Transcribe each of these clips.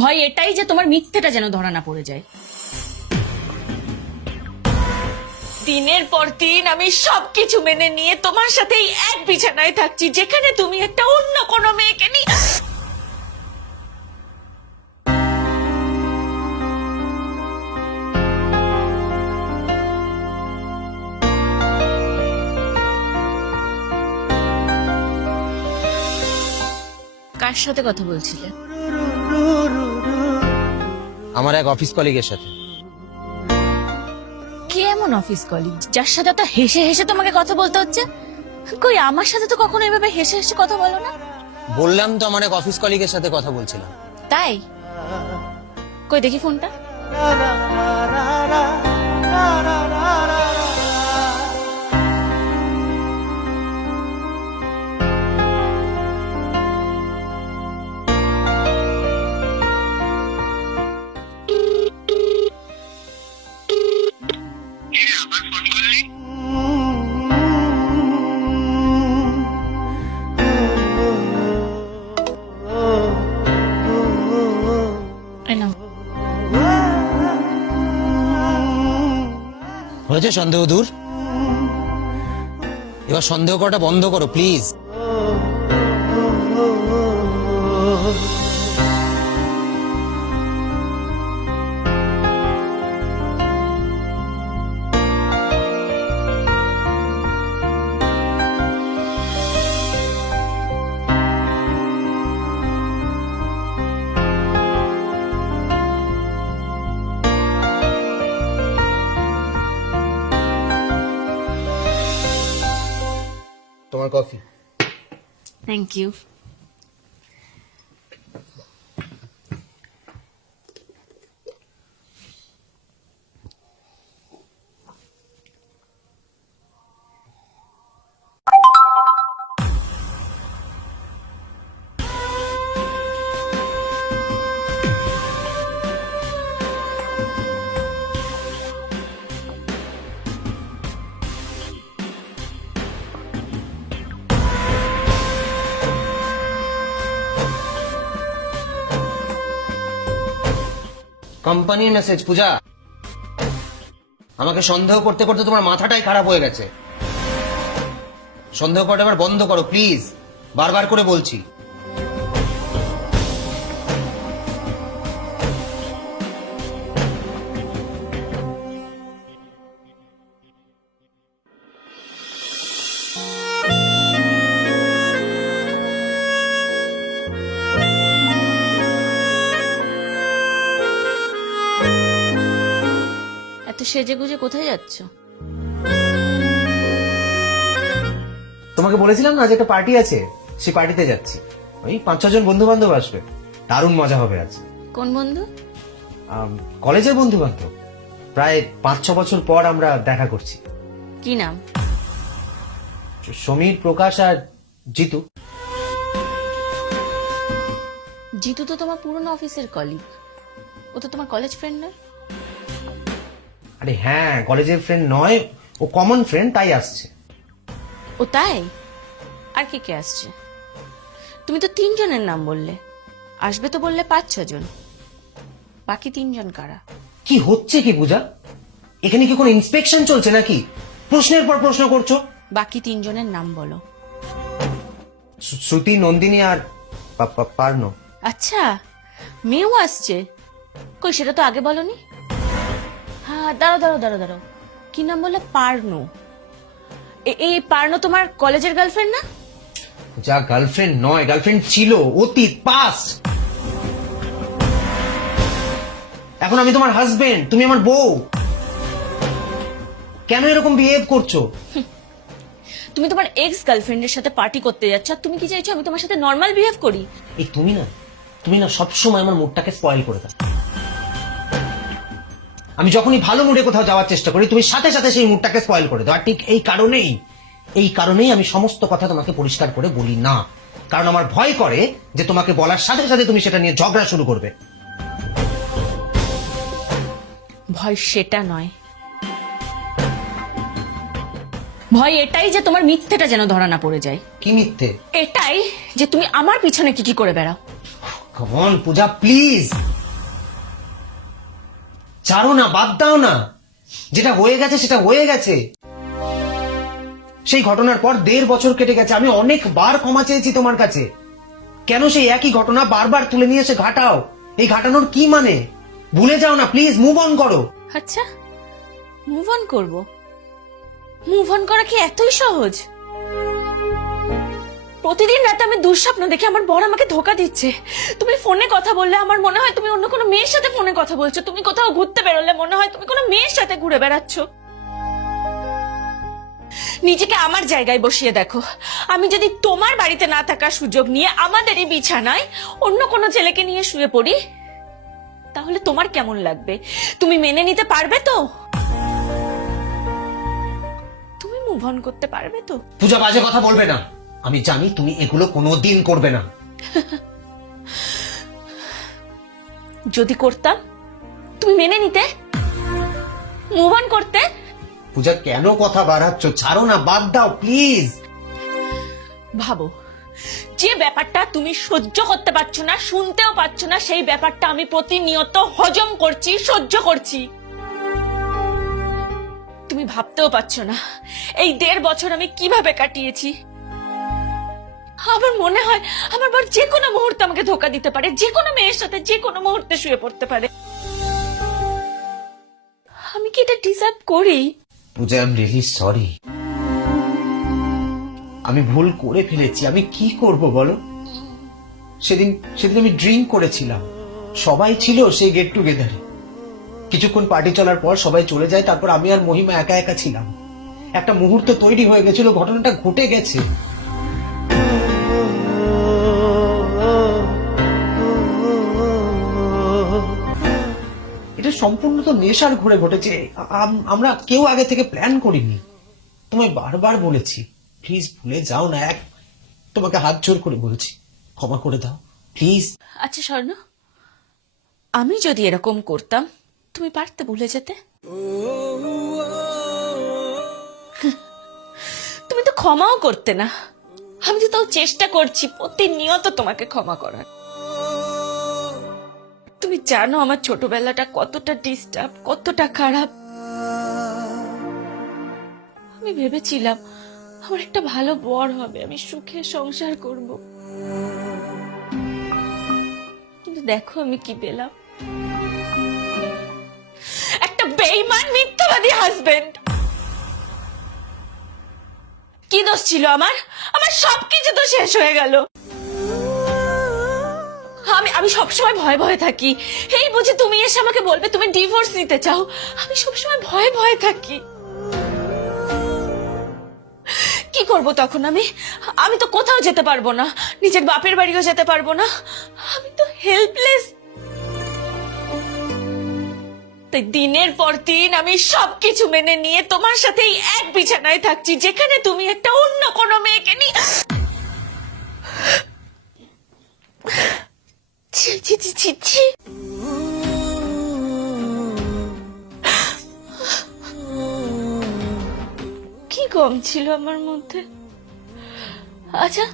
ভয় এটাই যে তোমার মিথ্যেটা যেন ধরা না পড়ে যায়। দিনের পর দিন আমি সবকিছু মেনে নিয়ে তোমার সাথে এক বিছানায় থাকছি, যেখানে তুমি একটা অন্য কোনো মেয়েকে নিয়ে। কার সাথে কথা বলছিলে? আমার এক অফিস কলিগের সাথে। কে এমন অফিস কলিগ যার সাথে তো হেসে হেসে তোমাকে কথা বলতে হচ্ছে? কই আমার সাথে তো কখনো এভাবে হেসে হেসে কথা বলো না। বললাম তো আমার এক অফিস কলিগের সাথে কথা বলছিলাম। তাই? কই দেখি ফোনটা। এই নাও। হয়েছে সন্দেহ দূর, এবার সন্দেহ করাটা বন্ধ করো প্লিজ। তোমার কফি। Thank you. কোম্পানির মেসেজ। পূজা, আমাকে সন্দেহ করতে করতে তোমার মাথাটাই খারাপ হয়ে গেছে। সন্দেহ করাটা এবার বন্ধ করো প্লিজ, বারবার করে বলছি। এত সেজে গুজে কোথায় যাচ্ছ? তোমাকে বলেছিলাম না যে একটা পার্টি আছে, সেই পার্টিতে যাচ্ছি। ওই 5-6 জন বন্ধু বান্ধব আসবে, দারুণ মজা হবে আজ। কোন বন্ধু? কলেজের বন্ধু বান্ধব, প্রায় 5-6 বছর পর আমরা দেখা করছি। কি নাম? সমীর, প্রকাশ আর জিতু। জিতু তো তোমার পুরনো অফিসের কলিগ, ও তো তোমার কলেজ ফ্রেন্ড নয়? আরে হ্যাঁ, কলেজের ফ্রেন্ড নয়, ও কমন ফ্রেন্ড, তাই আসছে। ও তাই? আর কে কে আসছে? তুমি তো 3 জনের নাম বললে, আসবে তো বললে 5-6 জন। বাকি 3 জন কারা? কি হচ্ছে কি পূজা? এখানে কি কোনো ইন্সপেকশন চলছে নাকি? প্রশ্নের পর প্রশ্ন করছো। বাকি 3 জনের নাম বলো। শ্রুতি, নন্দিনী আর পার্নো। আচ্ছা, মেয়েও আসছে? কই সেটা তো আগে বলনি। হ্যাঁ, দাঁড়াও দাঁড়াও দাঁড়াও দাঁড়াও, কি নাম বললে? পার্নো। এই পার্নো তোমার কলেজের গার্লফ্রেন্ড না? যা গার্লফ্রেন্ড নয়, গার্লফ্রেন্ড ছিল, অতীত, পাস্ট। এখন আমি তোমার হাজবেন্ড, তুমি আমার বউ। কেন এরকম বিহেভ করছো? তুমি তোমার এক্স গার্লফ্রেন্ডের সাথে পার্টি করতে যাচ্ছ, আর তুমি কি চাইছো আমি তোমার সাথে নর্মাল বিহেভ করি? এই তুমি না সবসময় আমার মুডটাকে স্পয়েল করে দাও। আমি যখনই ভালো মুডে কোথাও যাওয়ার চেষ্টা করি, তুমি সাথে সাথে সেই মুডটাকে স্পয়েল করে দাও। আর ঠিক এই কারণেই আমি সমস্ত কথা তোমাকে পরিষ্কার করে বলি না, কারণ আমার ভয় করে যে তোমাকে বলার সাথে সাথে তুমি সেটা নিয়ে ঝগড়া শুরু করবে। ভয় সেটা নয়, ভয় এটাই যে তোমার মিথ্যেটা যেন ধরা না পড়ে যায়। কি মিথ্যে? এটাই যে তুমি আমার পিছনে কি কি করে বেড়াও। Common Puja, please. ছাড়ো না, বাদ দাও না। যেটা হয়ে গেছে সেটা হয়ে গেছে। সেই ঘটনার পর 1.5 বছর কেটে গেছে। আমি অনেকবার ক্ষমা চেয়েছি তোমার কাছে। কেন সেই একই ঘটনা বারবার তুলে নিয়ে এসে ঘাটাও? এই ঘাটানোর কি মানে? ভুলে যাও না প্লিজ, মুভ অন করো। আচ্ছা, মুভ অন করবো? মুভ অন করা কি এতই সহজ? প্রতিদিন রাতে আমি দুঃস্বপ্ন দেখে আমার বর আমাকে ধোকা দিচ্ছে। তুমি ফোনে কথা বললে আমার মনে হয় তুমি অন্য কোনো মেয়ের সাথে ফোনে কথা বলছো। তুমি কোথাও ঘুরতে বেরোলে মনে হয় তুমি কোনো মেয়ের সাথে ঘুরে বেড়াচ্ছ। নিজেকে আমার জায়গায় বসিয়ে দেখো। আমি যদি তোমার বাড়িতে না থাকার সুযোগ নিয়ে আমাদেরই বিছানায় অন্য কোনো ছেলেকে নিয়ে শুয়ে পড়ি, তাহলে তোমার কেমন লাগবে? তুমি মেনে নিতে পারবে তো? তুমি মুভ অন করতে পারবে তো? পূজা, বাজে কথা বলবে না। আমি জানি তুমি এগুলো কোনোদিন করবে না। যদি করতাম তুমি মেনে নিতে, মুভ অন করতে? পূজা, কেন কথা বাড়াচ্ছ? ছাড়ো না, বাদ দাও প্লিজ। ভাবো, যে ব্যাপারটা তুমি সহ্য করতে পারছো না, শুনতেও পাচ্ছ না, সেই ব্যাপারটা আমি প্রতিনিয়ত হজম করছি, সহ্য করছি। তুমি ভাবতেও পারছো না এই 1.5 বছর আমি কিভাবে কাটিয়েছি। আমার মনে হয় আমার বর যে কোনো মুহূর্তে আমাকে ধোকা দিতে পারে, যে কোনো মেয়ের সাথে যে কোনো মুহূর্তে শুয়ে পড়তে পারে। আমি কি এটা ডিজার্ভ করি? পূজা, আই এম রিয়েলি সরি। আমি ভুল করে ফেলেছি। আমি কি করব বলো? সেদিন আমি ড্রিঙ্ক করেছিলাম। সবাই ছিল সেই গেট টুগেদারে। কিছুক্ষণ পার্টি চলার পর সবাই চলে যায়, তারপর আমি আর মহিমা একা একা ছিলাম। একটা মুহূর্ত তৈরি হয়ে গেছিল, ঘটনাটা ঘটে গেছে। এটা সম্পূর্ণ তো নেশার ঘুরে ঘটেছে। আমরা কেউ আগে থেকে প্ল্যান করিনি। তোমায় বারবার বলেছি প্লিজ ভুলে যাও না। তোমাকে হাত জোর করে বলেছি, ক্ষমা করে দাও প্লিজ। আচ্ছা স্বর্ণ, আমি যদি এরকম করতাম তুমি পারতে ভুলে যেতে? তুমি তো ক্ষমাও করতে না। আমি তো তাও চেষ্টা করছি প্রতিনিয়ত তোমাকে ক্ষমা করার। তুমি জানো আমার ছোটবেলাটা কতটা ডিস্টার্ব, কতটা খারাপ। আমি ভেবেছিলাম আমার একটা ভালো বর হবে, আমি সুখে সংসার করব। কিন্তু দেখো আমি কি পেলাম, একটা বেঈমান মিথ্যাবাদী হাজবেন্ড। কি দোষ ছিল আমার? আমার সবকিছু তো শেষ হয়ে গেল। আমি সবসময় ভয়ে ভয়ে থাকি। এই বুঝি তুমি এসে আমাকে বলবে তুমি ডিভোর্স নিতে চাও। আমি সবসময় ভয়ে ভয়ে থাকি। কি করব তখন? আমি তো কোথাও যেতে পারবো না, নিজের বাপের বাড়িও যেতে পারবো না। আমি তো হেল্পলেস। তাই দিনের পর দিন আমি সবকিছু মেনে নিয়ে তোমার সাথেই এক বিছানায় থাকছি, যেখানে তুমি একটা অন্য কোনো মেয়েকে নিয়ে। ছি ছি ছি ছি ছি। কি কম ছিল আমার মধ্যে? আচ্ছা,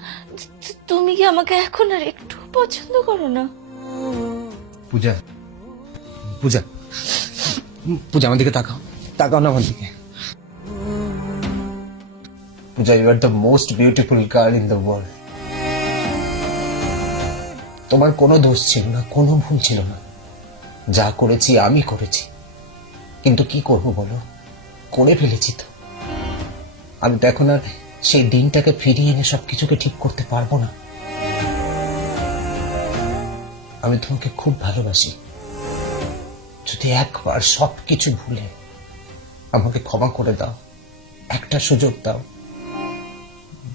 তুমি কি আমাকে এখন আর একটু পছন্দ করো না? পূজা, পূজা, পূজা, আমার দিকে তাকাও। তাকাও না আমার দিকে। Puja, you are the most beautiful girl in the world. তোমার কোনো দোষ ছিল না, কোনো ভুল ছিল না। যা করেছি আমি করেছি, কিন্তু কি করব বলো, করে ফেলেছি তো। আমি তো এখন আর সেই দিনটাকে ফিরিয়ে এনে সবকিছুকে ঠিক করতে পারবো না। আমি তোমাকে খুব ভালোবাসি। যদি একবার সবকিছু ভুলে আমাকে ক্ষমা করে দাও, একটা সুযোগ দাও,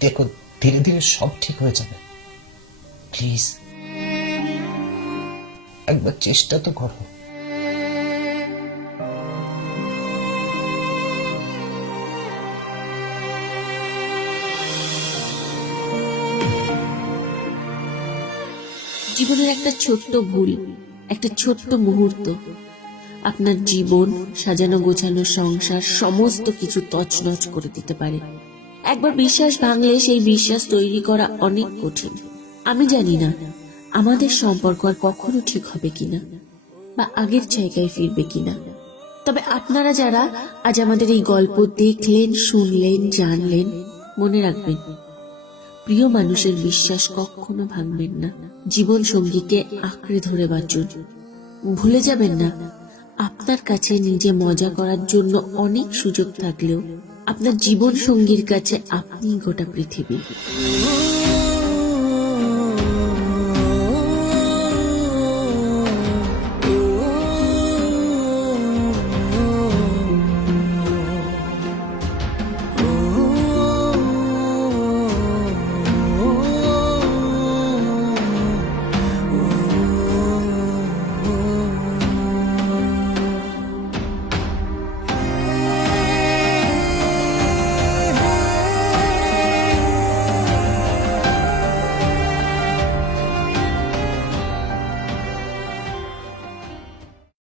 দেখো ধীরে ধীরে সব ঠিক হয়ে যাবে। প্লিজ একবার চেষ্টা তো করো। জীবনের একটা ছোট্ট ভুল, একটা ছোট্ট মুহূর্ত আপনার জীবন, সাজানো গোছানো সংসার, সমস্ত কিছু তছনছ করে দিতে পারে। একবার বিশ্বাস ভাঙলে সেই বিশ্বাস তৈরি করা অনেক কঠিন। আমি জানি না আমাদের সম্পর্ক আর কখনো ঠিক হবে কিনা, বা আগের জায়গায় ফিরবে কিনা। তবে আপনারা যারা আজ আমাদের এই গল্প দেখলেন, শুনলেন, জানলেন, মনে রাখবেন, প্রিয় মানুষের বিশ্বাস কখনো ভাঙবেন না। জীবন সঙ্গীকে আঁকড়ে ধরে বাঁচুন। ভুলে যাবেন না, আপনার কাছে নিজে মজা করার জন্য অনেক সুযোগ থাকলেও আপনার জীবন সঙ্গীর কাছে আপনি গোটা পৃথিবী।